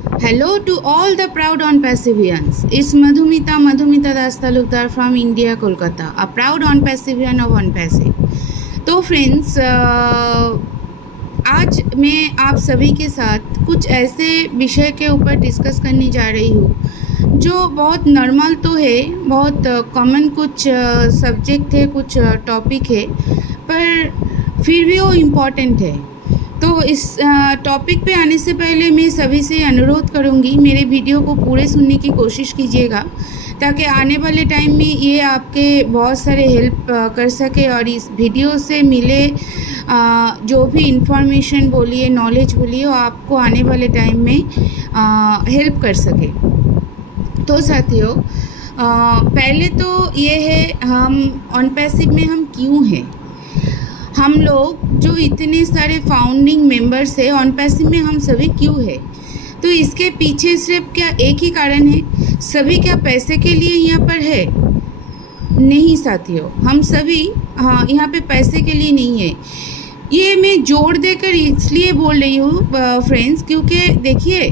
Hello to all the proud on Pacifians. It's Madhumita Das Talukdar from India, Kolkata, a proud on Pacifian of on Pacific. तो friends आज मैं आप सभी के साथ कुछ ऐसे विषय के ऊपर डिस्कस करने जा रही हूँ जो बहुत नॉर्मल तो है, बहुत कॉमन कुछ सब्जेक्ट है, कुछ टॉपिक है, पर फिर भी वो इम्पॉर्टेंट है। तो इस टॉपिक पे आने से पहले मैं सभी से अनुरोध करूँगी, मेरे वीडियो को पूरे सुनने की कोशिश कीजिएगा ताकि आने वाले टाइम में ये आपके बहुत सारे हेल्प कर सके और इस वीडियो से मिले जो भी इंफॉर्मेशन बोलिए, नॉलेज बोलिए, वो आपको आने वाले टाइम में हेल्प कर सके। तो साथियों, पहले तो ये है हम ऑन पैसिव में हम क्यों हैं। हम लोग जो इतने सारे फाउंडिंग मेंबर्स हैं ऑन पैसिव में, हम सभी क्यों है। तो इसके पीछे सिर्फ क्या एक ही कारण है, सभी क्या पैसे के लिए यहाँ पर है? नहीं साथियों, हम सभी यहाँ पे पैसे के लिए नहीं है। ये मैं जोर देकर इसलिए बोल रही हूँ फ्रेंड्स, क्योंकि देखिए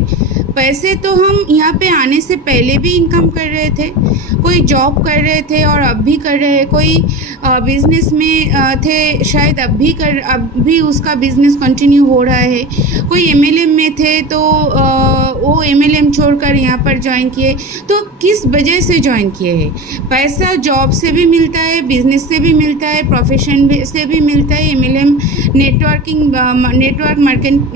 पैसे तो हम यहाँ पे आने से पहले भी इनकम कर रहे थे, कोई जॉब कर रहे थे और अब भी कर रहे हैं, कोई बिज़नेस में थे शायद अब भी उसका बिज़नेस कंटिन्यू हो रहा है, कोई एमएलएम में थे तो वो एमएलएम छोड़कर यहाँ पर ज्वाइन किए। तो किस वजह से ज्वाइन किए हैं? पैसा जॉब से भी मिलता है, बिज़नेस से भी मिलता है, प्रोफेशन से भी मिलता है, एमएलएम नेटवर्क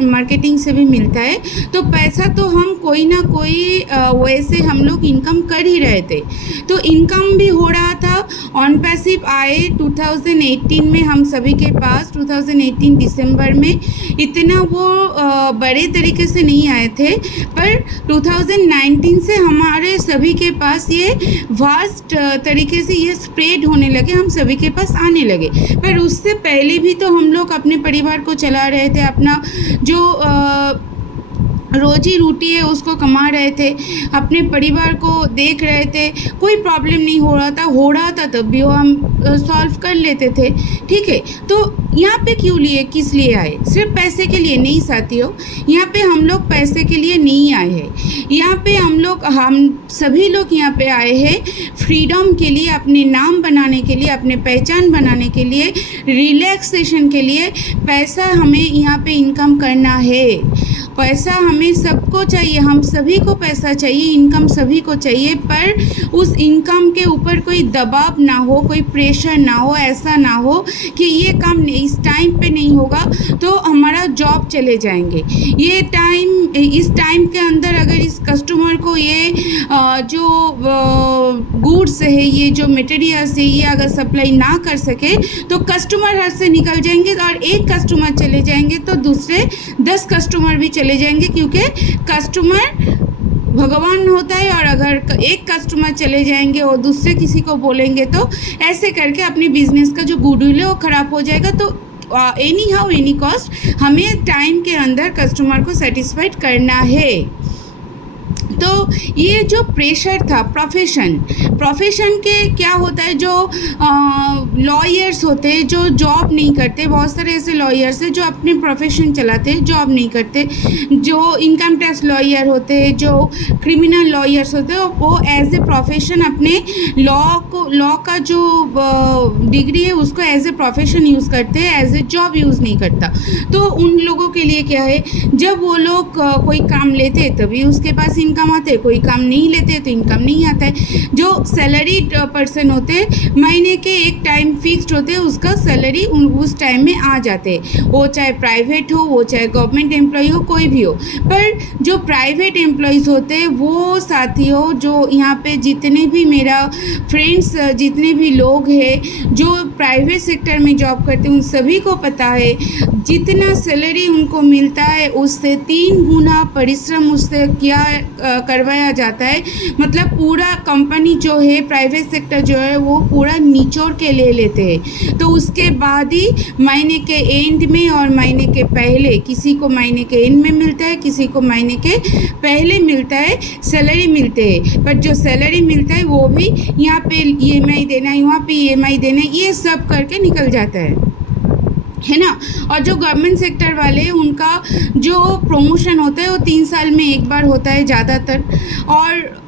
मार्केटिंग से भी मिलता है। तो पैसा तो हम कोई ना कोई वैसे हम लोग इनकम कर ही रहे थे, तो इनकम भी हो रहा था। ऑन पैसिव आए 2018 में, हम सभी के पास 2018 दिसंबर में इतना वो बड़े तरीके से नहीं आए थे, पर 2019 से हमारे सभी के पास ये वास्ट तरीके से ये स्प्रेड होने लगे, हम सभी के पास आने लगे। पर उससे पहले भी तो हम लोग अपने परिवार को चला रहे थे, अपना जो रोजी रोटी है उसको कमा रहे थे, अपने परिवार को देख रहे थे, कोई प्रॉब्लम नहीं हो रहा था तब भी वो हम सॉल्व कर लेते थे। ठीक है, तो यहाँ पे क्यों लिए, किस लिए आए? सिर्फ पैसे के लिए नहीं साथियों, यहाँ पे हम लोग पैसे के लिए नहीं आए हैं। यहाँ पे हम सभी लोग यहाँ पे आए हैं फ्रीडम के लिए, अपने नाम बनाने के लिए, अपने पहचान बनाने के लिए, रिलैक्सेशन के लिए। पैसा हमें यहाँ पे इनकम करना है, पैसा हमें सबको चाहिए, हम सभी को पैसा चाहिए, इनकम सभी को चाहिए, पर उस इनकम के ऊपर कोई दबाव ना हो, कोई प्रेशर ना हो, ऐसा ना हो कि ये काम इस टाइम पे नहीं होगा तो हमारा जॉब चले जाएंगे। इस टाइम के अंदर अगर इस कस्टमर को ये जो गुड्स है, ये जो मटेरियल्स है, ये अगर सप्लाई ना कर सके तो कस्टमर हाथ से निकल जाएंगे, और एक कस्टमर चले जाएंगे तो दूसरे 10 कस्टमर भी चले जाएंगे, क्योंकि कस्टमर भगवान होता है। और अगर एक कस्टमर चले जाएंगे और दूसरे किसी को बोलेंगे तो ऐसे करके अपनी बिजनेस का जो गुडविल है वो ख़राब हो जाएगा। तो एनी हाउ एनी कॉस्ट हमें टाइम के अंदर कस्टमर को सेटिस्फाइड करना है। तो ये जो प्रेशर था प्रोफेशन के क्या होता है, जो लॉयर्स होते हैं जो जॉब नहीं करते, बहुत सारे ऐसे लॉयर्स हैं जो अपने प्रोफेशन चलाते हैं, जॉब नहीं करते, जो इनकम टैक्स लॉयर होते हैं, जो क्रिमिनल लॉयर्स होते हैं, वो एज ए प्रोफेशन अपने लॉ का जो डिग्री है उसको एज ए प्रोफेशन यूज़ करते हैं, एज ए जॉब यूज़ नहीं करता। तो उन लोगों के लिए क्या है, जब वो लोग कोई काम लेते तभी उसके पास इनकम आते, कोई काम नहीं लेते तो इनकम नहीं आता है। जो सैलरीड पर्सन होते हैं, महीने के एक टाइम फिक्स्ड होते हैं, उसका सैलरी उस टाइम में आ जाते हैं, वो चाहे प्राइवेट हो, वो चाहे गवर्नमेंट एम्प्लॉय हो, कोई भी हो। पर जो प्राइवेट एम्प्लॉयज़ होते हैं वो साथियों, जो यहाँ पे जितने भी मेरा फ्रेंड्स, जितने भी लोग हैं जो प्राइवेट सेक्टर में जॉब करते हैं, उन सभी को पता है जितना सैलरी उनको मिलता है उससे 3 गुना परिश्रम उससे क्या करवाया जाता है। मतलब पूरा कंपनी जो है, प्राइवेट सेक्टर जो है, वो पूरा निचोड़ के ले लेते हैं। तो उसके बाद ही महीने के एंड में और महीने के पहले, किसी को महीने के एंड में मिलता है, किसी को महीने के पहले मिलता है, सैलरी मिलते हैं। पर जो सैलरी मिलता है वो भी यहाँ पे EMI देना है, वहाँ पे EMI देना है, ये सब करके निकल जाता है। है ना। और जो गवर्नमेंट सेक्टर वाले, उनका जो प्रमोशन होता है वो 3 साल में एक बार होता है ज़्यादातर। और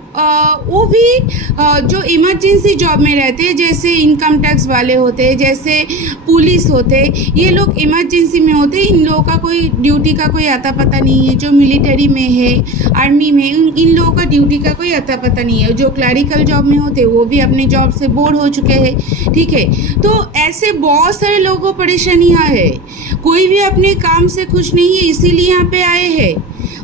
वो भी जो इमरजेंसी जॉब में रहते हैं, जैसे इनकम टैक्स वाले होते हैं, जैसे पुलिस होते हैं, ये लोग इमरजेंसी में होते हैं। इन लोगों का कोई ड्यूटी का कोई अता पता नहीं है। जो मिलिट्री में है, आर्मी में, इन लोगों का ड्यूटी का कोई अता पता नहीं है। जो क्लरिकल जॉब में होते हैं वो भी अपने जॉब से बोर हो चुके हैं, ठीक है। तो ऐसे बहुत सारे लोगों को परेशानियाँ है। कोई भी अपने काम से खुश नहीं है, इसीलिए यहाँ पे आए हैं।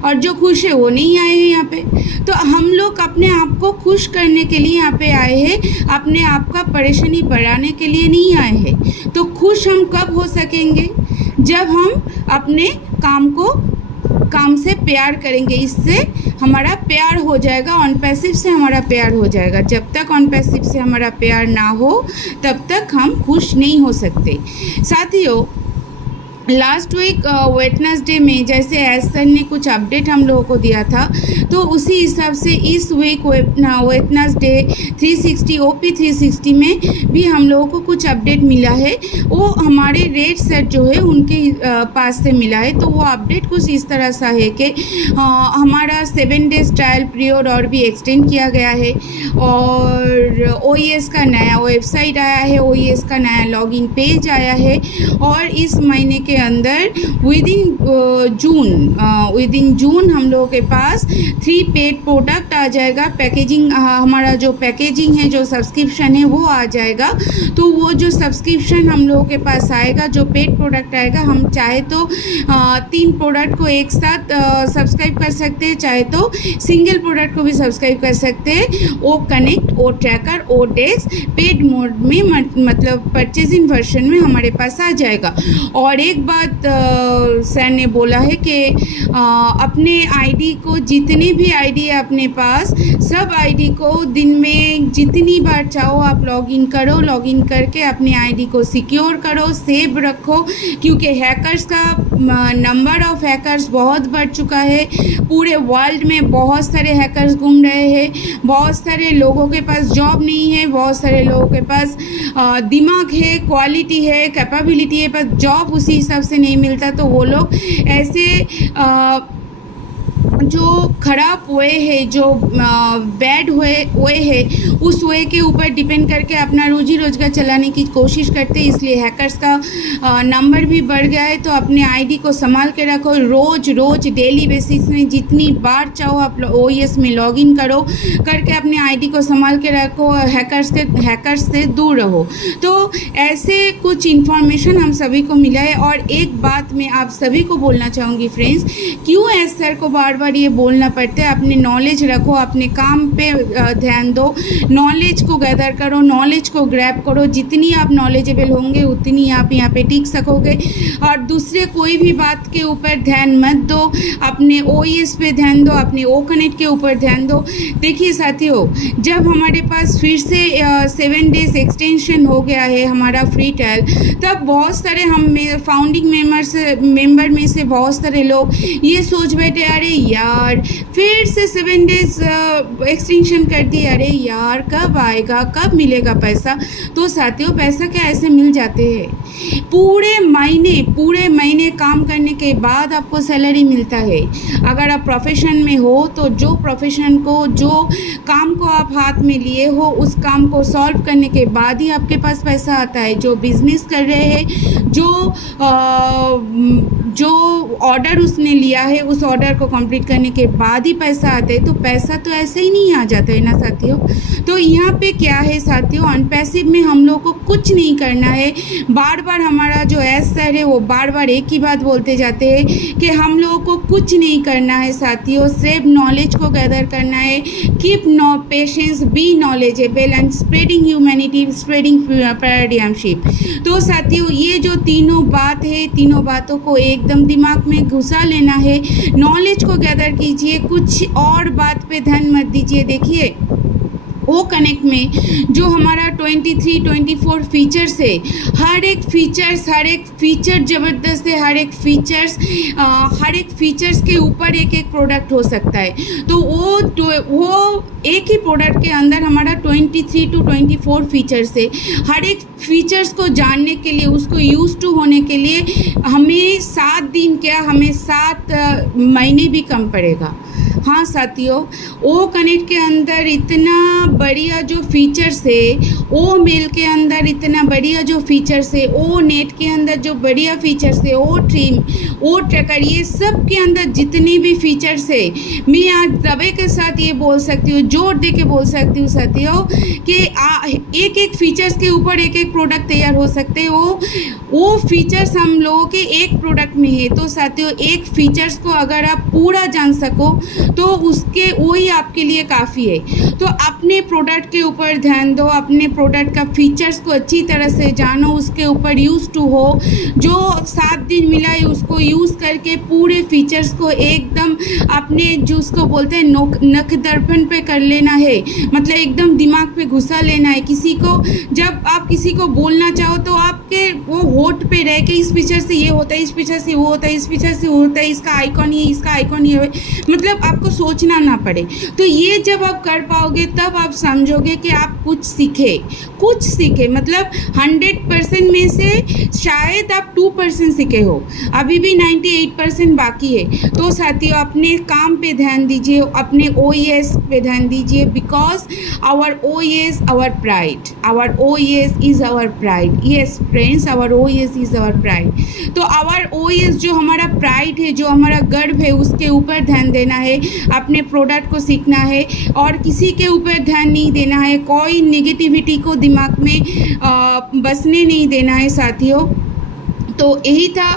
और जो खुश है वो नहीं आए हैं यहाँ पे। तो हम लोग अपने आप को खुश करने के लिए यहाँ पे आए हैं, अपने आप का परेशानी बढ़ाने के लिए नहीं आए हैं। तो खुश हम कब हो सकेंगे? जब हम अपने काम से प्यार करेंगे। इससे हमारा प्यार हो जाएगा, ऑन पैसिव से हमारा प्यार हो जाएगा। जब तक ऑन पैसिव से हमारा प्यार ना हो तब तक हम खुश नहीं हो सकते। साथियों, लास्ट वीक वेडनेसडे में जैसे एस सर ने कुछ अपडेट हम लोगों को दिया था, तो उसी हिसाब से इस वीक वेडनेसडे 360 OP 360 में भी हम लोगों को कुछ अपडेट मिला है। वो हमारे रेट सेट जो है उनके पास से मिला है। तो वो अपडेट कुछ इस तरह सा है कि हमारा 7 डेज ट्रायल पीरियड और भी एक्सटेंड किया गया है। और OES का नया वेबसाइट आया है, OES का नया लॉगिन पेज आया है। और इस महीने के अंदर विद इन जून हम लोगों के पास 3 पेड प्रोडक्ट आ जाएगा। पैकेजिंग, हमारा जो पैकेजिंग है, जो सब्सक्रिप्शन है वो आ जाएगा। तो वो जो सब्सक्रिप्शन हम लोगों के पास आएगा, जो पेड प्रोडक्ट आएगा, हम चाहे तो 3 प्रोडक्ट को एक साथ सब्सक्राइब कर सकते हैं, चाहे तो सिंगल प्रोडक्ट को भी सब्सक्राइब कर सकते हैं। ओ कनेक्ट, ओ ट्रैकर, ओ डेस्क पेड मोड में, मतलब परचेजिंग वर्जन में हमारे पास आ जाएगा। और एक बात सर ने बोला है कि अपने आईडी को, जितने भी आईडी है अपने पास, सब आईडी को दिन में जितनी बार चाहो आप लॉगिन करो। लॉगिन करके अपने आईडी को सिक्योर करो, सेव रखो, क्योंकि हैकर्स का नंबर ऑफ हैकर्स बहुत बढ़ चुका है। पूरे वर्ल्ड में बहुत सारे हैकर्स घूम रहे हैं। बहुत सारे लोगों के पास जॉब नहीं है, बहुत सारे लोगों के पास दिमाग है, क्वालिटी है, कैपेबिलिटी है, पर जॉब उसी हिसाब से नहीं मिलता। तो वो लोग ऐसे जो खराब वे है, जो बैड वे है, उस वे के ऊपर डिपेंड करके अपना रोजी रोजगार चलाने की कोशिश करते हैं। इसलिए हैकर्स का नंबर भी बढ़ गया है। तो अपने आईडी को संभाल के रखो। रोज डेली बेसिस में जितनी बार चाहो आप OES में लॉगिन करो, करके अपने आईडी को संभाल के रखो। हैकर्स से दूर रहो। तो ऐसे कुछ इन्फॉर्मेशन हम सभी को मिला है। और एक बात मैं आप सभी को बोलना चाहूँगी फ्रेंड्स, क्यों एस सर को बार बार ये बोलना पड़ता है? अपने नॉलेज रखो, अपने काम पे ध्यान दो, नॉलेज को गैदर करो, नॉलेज को ग्रैब करो। जितनी आप नॉलेजेबल होंगे उतनी आप यहाँ पे टिक सकोगे। और दूसरे कोई भी बात के ऊपर ध्यान मत दो, अपने OES पे ध्यान दो, अपने ओ कनेक्ट के ऊपर ध्यान दो। देखिए साथियों, जब हमारे पास फिर से 7 डेज एक्सटेंशन हो गया है हमारा फ्री ट्रायल, तब बहुत सारे हम फाउंडिंग मेंबर में से बहुत सारे लोग ये सोच बैठे, अरे यार फिर से 7 डेज एक्सटेंशन कर दी, अरे यार कब आएगा, कब मिलेगा पैसा। तो साथियों, पैसा क्या ऐसे मिल जाते हैं? पूरे महीने काम करने के बाद आपको सैलरी मिलता है। अगर आप प्रोफेशन में हो तो जो प्रोफेशन को, जो काम को आप हाथ में लिए हो, उस काम को सॉल्व करने के बाद ही आपके पास पैसा आता है। जो बिजनेस कर रहे हैं, जो ऑर्डर उसने लिया है, उस ऑर्डर को कंप्लीट करने के बाद ही पैसा आता है। तो पैसा तो ऐसे ही नहीं आ जाता है ना साथियों। तो यहाँ पे क्या है साथियों, अनपैसिव में हम लोग को कुछ नहीं करना है। बार बार हमारा जो एस सर है वो बार बार एक ही बात बोलते जाते हैं कि हम लोगों को कुछ नहीं करना है साथियों, सिर्फ नॉलेज को गैदर करना है। Keep no patience, be knowledgeable and spreading humanity, spreading paradigm shift. तो साथियों, ये जो तीनों बात है, तीनों बातों को एकदम दिमाग में घुसा लेना है। नॉलेज को गैदर कीजिए, कुछ और बात पे ध्यान मत दीजिए। देखिए, ओ कनेक्ट में जो हमारा 23-24 फीचर्स है, हर एक फीचर ज़बरदस्त है। हर एक फीचर्स के ऊपर एक प्रोडक्ट हो सकता है। तो वो एक ही प्रोडक्ट के अंदर हमारा 23-24 फीचर्स है। हर एक फीचर्स को जानने के लिए, उसको यूज़ टू होने के लिए हमें 7 दिन क्या, हमें 7 महीने भी कम पड़ेगा। हाँ साथियों, ओ कनेक्ट के अंदर इतना बढ़िया जो फीचर्स है, ओ मेल के अंदर इतना बढ़िया जो फीचर्स है, ओ नेट के अंदर जो बढ़िया फीचर्स है, ओ ट्रिम, ओ ट्रैकर, ये सब के अंदर जितने भी फीचर्स है, मैं आज दबे के साथ ये बोल सकती हूँ, जोर दे के बोल सकती हूँ साथियों कि एक फीचर्स के ऊपर एक प्रोडक्ट तैयार हो सकते हैं। वो फीचर्स हम लोगों के एक प्रोडक्ट में है। तो साथियों, एक फीचर्स को अगर आप पूरा जान सको तो उसके वही आपके लिए काफ़ी है। तो अपने प्रोडक्ट के ऊपर ध्यान दो, अपने प्रोडक्ट का फीचर्स को अच्छी तरह से जानो, उसके ऊपर यूज़ टू हो। जो 7 दिन मिला है उसको यूज़ करके पूरे फीचर्स को एकदम अपने जो उसको बोलते हैं नख दर्पण पे कर लेना है, मतलब एकदम दिमाग पे घुसा लेना है। किसी को जब आप किसी को बोलना चाहो तो आपके वो होठ पे रह के इस फीचर से ये होता है, इस फीचर से वो होता है, इस फीचर से वो होता है, इसका आइकॉन ये, इसका आइकॉन ये है, मतलब आपको सोचना ना पड़े। तो ये जब आप कर पाओगे तब आप समझोगे कि आप कुछ सीखे, मतलब 100% में से शायद आप 2% सीखे हो, अभी भी 98% बाकी है। तो साथियों, अपने काम पे ध्यान दीजिए, अपने OES पे ध्यान दीजिए, because our OES our pride, our OES is our pride. Yes friends, our OES is our pride. तो आवर OES जो हमारा प्राइड है, जो हमारा गर्व है, उसके ऊपर ध्यान देना है, अपने प्रोडक्ट को सीखना है और किसी के ऊपर ध्यान नहीं देना है, कोई नेगेटिविटी को दिमाग में बसने नहीं देना है साथियों। तो यही था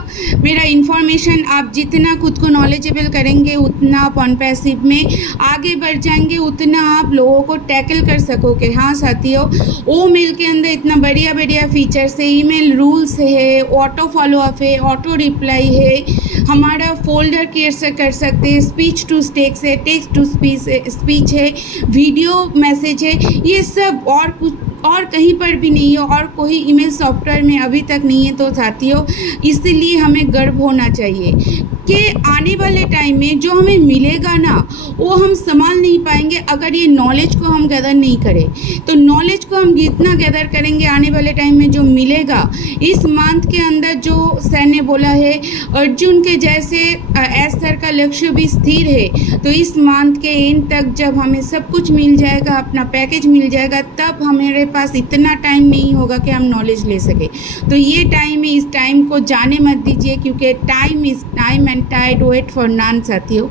मेरा इन्फॉर्मेशन। आप जितना खुद को नॉलेजेबल करेंगे उतना आप ऑन पैसिव में आगे बढ़ जाएंगे, उतना आप लोगों को टैकल कर सकोगे। हाँ साथियों, ओ मेल के अंदर इतना बढ़िया फीचर्स है, ईमेल रूल्स है, ऑटो फॉलो अप है, ऑटो रिप्लाई है, हमारा फोल्डर कैसे कर सकते हैं, स्पीच टू टेक्स्ट है, टेक्स्ट टू स्पीच है, वीडियो मैसेज है, ये सब और कुछ और कहीं पर भी नहीं है, और कोई ईमेल सॉफ्टवेयर में अभी तक नहीं है। तो साथियों, इसलिए हमें गर्व होना चाहिए कि आने वाले टाइम में जो हमें मिलेगा ना, वो हम संभाल नहीं पाएंगे अगर ये नॉलेज को हम गैदर नहीं करें। तो नॉलेज को हम जितना गैदर करेंगे, आने वाले टाइम में जो मिलेगा, इस मंथ के अंदर जो सर ने बोला है, अर्जुन के जैसे एस सर का लक्ष्य भी स्थिर है। तो इस मंथ के एंड तक जब हमें सब कुछ मिल जाएगा, अपना पैकेज मिल जाएगा, तब हमारे पास इतना टाइम नहीं होगा कि हम नॉलेज ले सके। तो ये टाइम है, इस टाइम को जाने मत दीजिए, क्योंकि time is time and tide wait for none साथियों।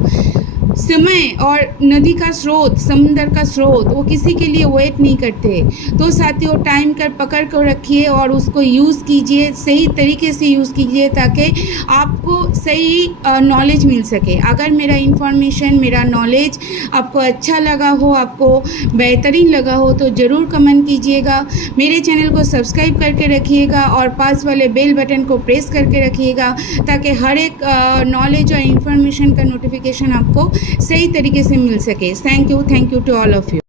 समय और नदी का स्रोत, समुंदर का स्रोत, वो किसी के लिए वेट नहीं करते। तो साथियों, टाइम कर पकड़ कर रखिए और उसको यूज़ कीजिए, सही तरीके से यूज़ कीजिए, ताकि आपको सही नॉलेज मिल सके। अगर मेरा इन्फॉर्मेशन, मेरा नॉलेज आपको अच्छा लगा हो, आपको बेहतरीन लगा हो, तो ज़रूर कमेंट कीजिएगा। मेरे चैनल को सब्सक्राइब करके रखिएगा और पास वाले बेल बटन को प्रेस करके रखिएगा, ताकि हर एक नॉलेज और इन्फॉर्मेशन का नोटिफिकेशन आपको सही तरीके से मिल सके। Thank you to all of you.